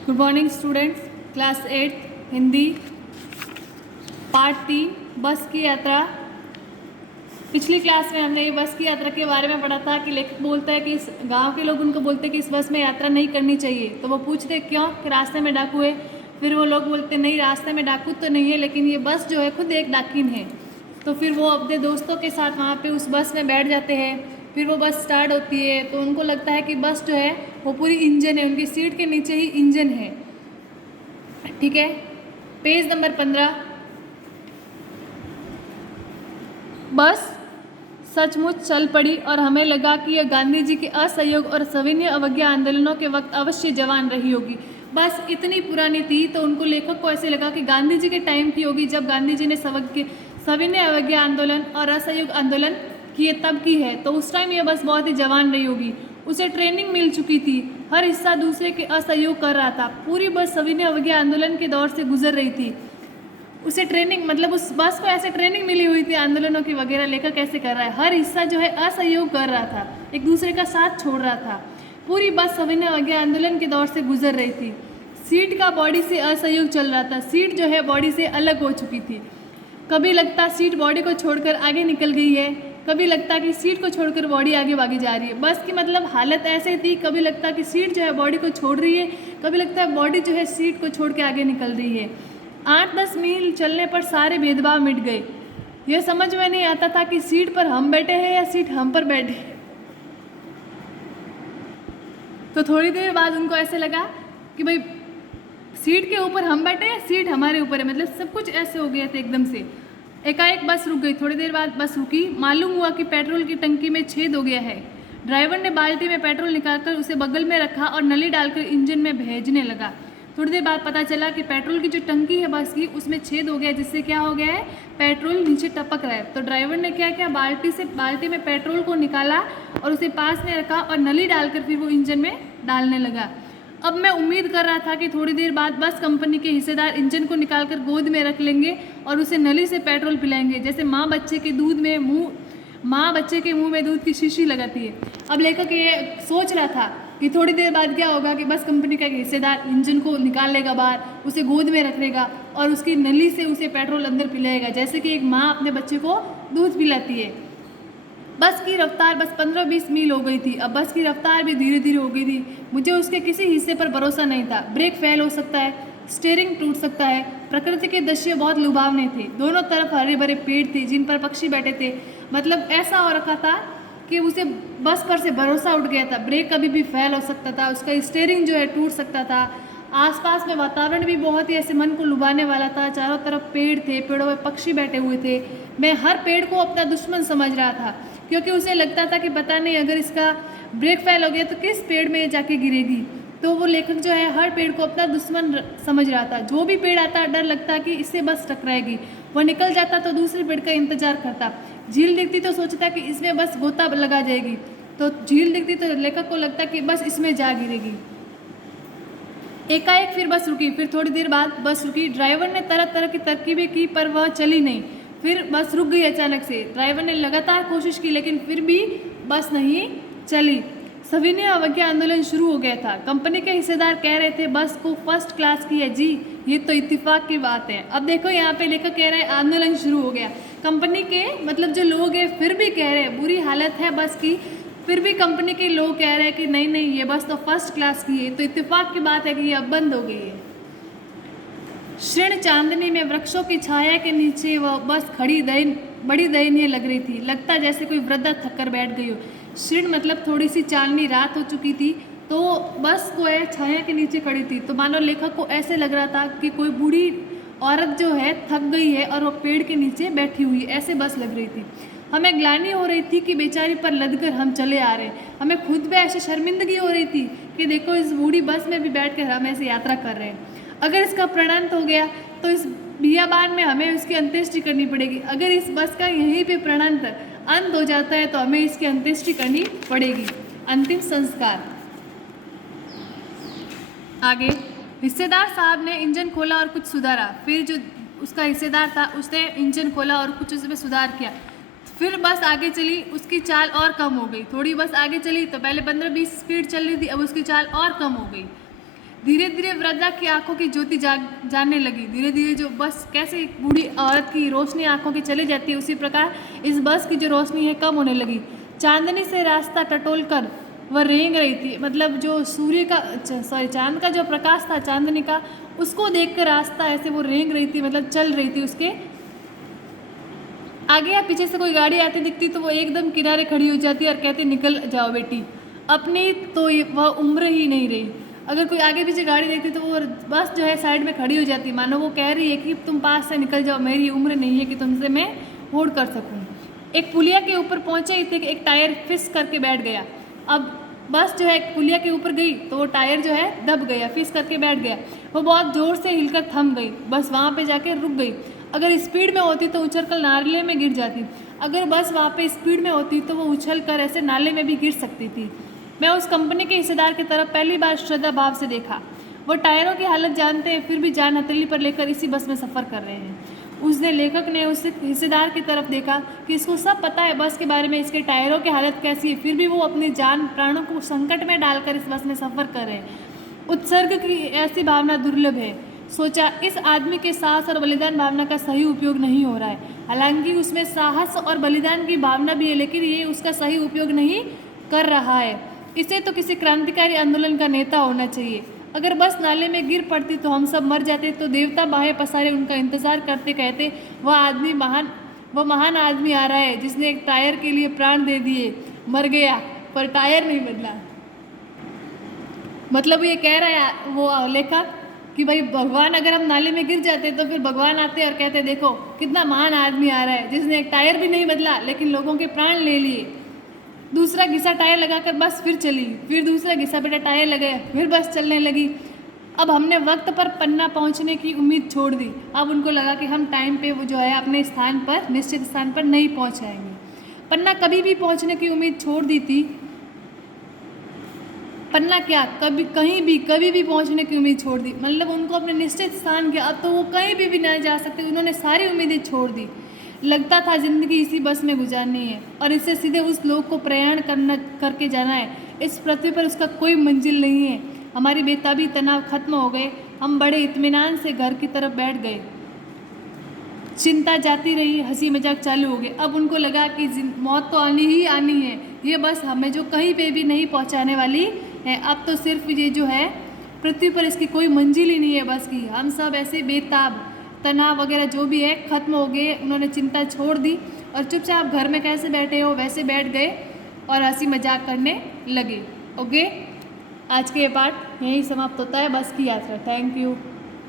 Good morning students. Class 8 Hindi part 3 बस की यात्रा। पिछली क्लास में हमने ये बस की यात्रा के बारे में पढ़ा था कि लेखक बोलता है कि इस गांव के लोग उनको बोलते हैं कि इस बस में यात्रा नहीं करनी चाहिए, तो वो पूछते क्यों कि रास्ते में डाकू है। फिर वो लोग बोलते नहीं, रास्ते में डाकू तो नहीं है, लेकिन ये बस जो है खुद एक डाकिन है। तो फिर वो अपने दोस्तों के साथ वहाँ पे उस बस में बैठ जाते हैं। फिर वो बस स्टार्ट होती है तो उनको लगता है कि बस जो है वो पूरी इंजन है, उनकी सीट के नीचे ही इंजन है। ठीक है, पेज नंबर 15। बस सचमुच चल पड़ी और हमें लगा कि यह गांधी जी के असहयोग और सविनय अवज्ञा आंदोलनों के वक्त अवश्य जवान रही होगी। बस इतनी पुरानी थी तो उनको लेखक को ऐसे लगा कि गांधी जी के टाइम की होगी, जब गांधी जी ने सविनय अवज्ञा आंदोलन और असहयोग आंदोलन किए तब की है, तो उस टाइम यह बस बहुत ही जवान रही होगी। उसे ट्रेनिंग मिल चुकी थी, हर हिस्सा दूसरे के असहयोग कर रहा था। पूरी बस सविनय अवज्ञा आंदोलन के दौर से गुजर रही थी। उसे ट्रेनिंग मतलब उस बस को ऐसे ट्रेनिंग मिली हुई थी आंदोलनों की वगैरह। लेखक कैसे कर रहा है, हर हिस्सा जो है असहयोग कर रहा था, एक दूसरे का साथ छोड़ रहा था। पूरी बस सविनय अवज्ञा आंदोलन के दौर से गुजर रही थी। सीट का बॉडी से असहयोग चल रहा था, सीट जो है बॉडी से अलग हो चुकी थी। कभी लगता सीट बॉडी को छोड़कर आगे निकल गई है, कभी लगता कि सीट को छोड़कर बॉडी आगे भागी जा रही है। बस की मतलब हालत ऐसे थी, कभी लगता कि सीट जो है बॉडी को छोड़ रही है, कभी लगता है बॉडी जो है सीट को छोड़ के आगे निकल रही है। 8-10 मील चलने पर सारे भेदभाव मिट गए। यह समझ में नहीं आता था कि सीट पर हम बैठे हैं या सीट हम पर बैठे हैं। तो थोड़ी देर बाद उनको ऐसे लगा कि भाई सीट के ऊपर हम बैठे हैं, सीट हमारे ऊपर है, मतलब सब कुछ ऐसे हो गया था एकदम से। एकाएक बस रुक गई। थोड़ी देर बाद बस रुकी, मालूम हुआ कि पेट्रोल की टंकी में छेद हो गया है। ड्राइवर ने बाल्टी में पेट्रोल निकालकर उसे बगल में रखा और नली डालकर इंजन में भेजने लगा। थोड़ी देर बाद पता चला कि पेट्रोल की जो टंकी है बस की, उसमें छेद हो गया, जिससे क्या हो गया है, पेट्रोल नीचे टपक रहा है। तो ड्राइवर ने क्या किया, बाल्टी में पेट्रोल को निकाला और उसे पास में रखा और नली डालकर फिर वो इंजन में डालने लगा। अब मैं उम्मीद कर रहा था कि थोड़ी देर बाद बस कंपनी के हिस्सेदार इंजन को निकालकर गोद में रख लेंगे और उसे नली से पेट्रोल पिलाएंगे, जैसे माँ बच्चे के मुंह में दूध की शीशी लगाती है। अब लेखक ये सोच रहा था कि थोड़ी देर बाद क्या होगा कि बस कंपनी का हिस्सेदार इंजन को निकाल लेगा बाहर, उसे गोद में रख लेगा और उसकी नली से उसे पेट्रोल अंदर पिलाएगा, जैसे कि एक माँ अपने बच्चे को दूध पिलाती है। बस की रफ्तार बस 15-20 मील हो गई थी। अब बस की रफ्तार भी धीरे धीरे हो गई थी। मुझे उसके किसी हिस्से पर भरोसा नहीं था। ब्रेक फेल हो सकता है, स्टीयरिंग टूट सकता है। प्रकृति के दृश्य बहुत लुभावने थे। दोनों तरफ हरे भरे पेड़ थे जिन पर पक्षी बैठे थे। मतलब ऐसा हो रखा था कि उसे बस पर से भरोसा उठ गया था। ब्रेक कभी भी फेल हो सकता था, उसका स्टीयरिंग जो है टूट सकता था। आसपास में वातावरण भी बहुत ही ऐसे मन को लुभाने वाला था। चारों तरफ पेड़ थे, पेड़ों में पक्षी बैठे हुए थे। मैं हर पेड़ को अपना दुश्मन समझ रहा था, क्योंकि उसे लगता था कि पता नहीं अगर इसका ब्रेक फेल हो गया तो किस पेड़ में जाके गिरेगी। तो वो लेखक जो है हर पेड़ को अपना दुश्मन समझ रहा था। जो भी पेड़ आता डर लगता कि इससे बस टकराएगी। वो निकल जाता तो दूसरे पेड़ का इंतजार करता। झील दिखती तो सोचता कि इसमें बस गोता लगा जाएगी। तो झील दिखती तो लेखक को लगता कि बस इसमें जा गिरेगी। एकाएक फिर बस रुकी। फिर थोड़ी देर बाद बस रुकी। ड्राइवर ने तरह तरह की तरकीबें की पर वह चली नहीं। फिर बस रुक गई अचानक से। ड्राइवर ने लगातार कोशिश की लेकिन फिर भी बस नहीं चली। सविनय अवज्ञा आंदोलन शुरू हो गया था। कंपनी के हिस्सेदार कह रहे थे बस को फर्स्ट क्लास की है जी, ये तो इत्तेफाक की बात है। अब देखो यहाँ पे लेखक कह रहे हैं आंदोलन शुरू हो गया। कंपनी के मतलब जो लोग हैं फिर भी कह रहे हैं बुरी हालत है बस की, फिर भी कंपनी के लोग कह रहे हैं कि नहीं नहीं ये बस तो फर्स्ट क्लास की है, तो इत्तेफाक की बात है कि ये अब बंद हो गई है। क्षीण चांदनी में वृक्षों की छाया के नीचे वह बस खड़ी बड़ी दयनीय लग रही थी। लगता जैसे कोई वृद्धा थक कर बैठ गई हो। क्षीण मतलब थोड़ी सी चांदनी रात हो चुकी थी, तो बस को है छाया के नीचे खड़ी थी। तो मानो लेखक को ऐसे लग रहा था कि कोई बूढ़ी औरत जो है थक गई है और वो पेड़ के नीचे बैठी हुई, ऐसे बस लग रही थी। हमें ग्लानि हो रही थी कि बेचारी पर लदकर हम चले आ रहे हैं। हमें खुद भी ऐसे शर्मिंदगी हो रही थी कि देखो इस बूढ़ी बस में भी बैठ कर हम ऐसे यात्रा कर रहे हैं। अगर इसका प्रणंत हो गया तो इस बियाबान में हमें उसकी अंत्येष्टि करनी पड़ेगी। अगर इस बस का यहीं पे प्रणंत अंत हो जाता है तो हमें इसकी अंत्येष्टि करनी पड़ेगी। अंतिम संस्कार। आगे हिस्सेदार साहब ने इंजन खोला और कुछ सुधारा। फिर जो उसका हिस्सेदार था उसने इंजन खोला और कुछ उसमें सुधार किया। फिर बस आगे चली, उसकी चाल और कम हो गई। थोड़ी बस आगे चली तो पहले 15-20 स्पीड चल रही थी, अब उसकी चाल और कम हो गई। धीरे धीरे वृद्धा की आंखों की ज्योति जानने लगी। धीरे धीरे जो बस कैसे एक बूढ़ी औरत की रोशनी आंखों की चली जाती है, उसी प्रकार इस बस की जो रोशनी है कम होने लगी। चांदनी से रास्ता टटोल कर वह रेंग रही थी, मतलब जो सूर्य का चांद का जो प्रकाश था चांदनी का, उसको देख कर रास्ता ऐसे वो रेंग रही थी, मतलब चल रही थी। उसके आगे या पीछे से कोई गाड़ी आती दिखती तो वो एकदम किनारे खड़ी हो जाती और कहती निकल जाओ बेटी, अपनी तो वह उम्र ही नहीं रही। अगर कोई आगे पीछे गाड़ी देखती तो वो बस जो है साइड में खड़ी हो जाती, मानो वो कह रही है कि तुम पास से निकल जाओ, मेरी उम्र नहीं है कि तुमसे मैं होड़ कर सकूं। एक पुलिया के ऊपर पहुंचे ही थे कि एक टायर फिस करके बैठ गया। अब बस जो है पुलिया के ऊपर गई तो वो टायर जो है दब गया, फिस करके बैठ गया। वो बहुत ज़ोर से हिलकर थम गई, बस वहाँ पे जाके रुक गई। अगर स्पीड में होती तो उछल कर नाले में गिर जाती। अगर बस वहाँ पे स्पीड में होती तो वो उछल कर ऐसे नाले में भी गिर सकती थी। मैं उस कंपनी के हिस्सेदार की तरफ पहली बार श्रद्धा भाव से देखा। वो टायरों की हालत जानते हैं, फिर भी जान हथेली पर लेकर इसी बस में सफ़र कर रहे हैं। उसने लेखक ने उस हिस्सेदार की तरफ देखा कि इसको सब पता है बस के बारे में, इसके टायरों की हालत कैसी है, फिर भी वो अपनी जान प्राणों को संकट में डालकर इस बस में सफ़र कर रहे हैं। उत्सर्ग की ऐसी भावना दुर्लभ है। सोचा इस आदमी के साहस और बलिदान भावना का सही उपयोग नहीं हो रहा है। हालांकि उसमें साहस और बलिदान की भावना भी है, लेकिन ये उसका सही उपयोग नहीं कर रहा है। इसे तो किसी क्रांतिकारी आंदोलन का नेता होना चाहिए। अगर बस नाले में गिर पड़ती तो हम सब मर जाते, तो देवता बाहें पसारे उनका इंतजार करते कहते वह महान आदमी आ रहा है जिसने एक टायर के लिए प्राण दे दिए, मर गया पर टायर नहीं बदला। मतलब ये कह रहा है वो लेखक कि भाई भगवान अगर हम नाले में गिर जाते तो फिर भगवान आते और कहते देखो कितना महान आदमी आ रहा है जिसने एक टायर भी नहीं बदला लेकिन लोगों के प्राण ले लिए। दूसरा घिसा टायर लगाकर बस फिर चली, फिर दूसरा घिसा बेटा टायर लगाया, फिर बस चलने लगी। अब हमने वक्त पर पन्ना पहुंचने की उम्मीद छोड़ दी। अब उनको लगा कि हम टाइम पे वो जो है अपने स्थान पर, निश्चित स्थान पर नहीं पहुंच जाएंगे। पन्ना कभी भी पहुंचने की उम्मीद छोड़ दी थी। पन्ना क्या, कभी कहीं भी कभी भी पहुंचने की उम्मीद छोड़ दी, मतलब उनको अपने निश्चित स्थान के अब तो वो कहीं भी नहीं जा सकते। उन्होंने सारी उम्मीदें छोड़ दी। लगता था जिंदगी इसी बस में गुजारनी है और इससे सीधे उस लोक को प्रयाण करके जाना है। इस पृथ्वी पर उसका कोई मंजिल नहीं है। हमारी बेताबी तनाव खत्म हो गए। हम बड़े इत्मीनान से घर की तरफ बैठ गए। चिंता जाती रही, हंसी मजाक चालू हो गए। अब उनको लगा कि मौत तो आनी ही आनी है, ये बस हमें जो कहीं पे भी नहीं पहुंचाने वाली है। अब तो सिर्फ ये जो है पृथ्वी पर इसकी कोई मंजिल ही नहीं है बस की। हम सब ऐसे बेताब, तनाव वगैरह जो भी है ख़त्म हो गए। उन्होंने चिंता छोड़ दी और चुपचाप घर में कैसे बैठे हो वैसे बैठ गए और हंसी मजाक करने लगे। ओके, आज के ये पार्ट यहीं समाप्त होता है, बस की यात्रा। Thank you.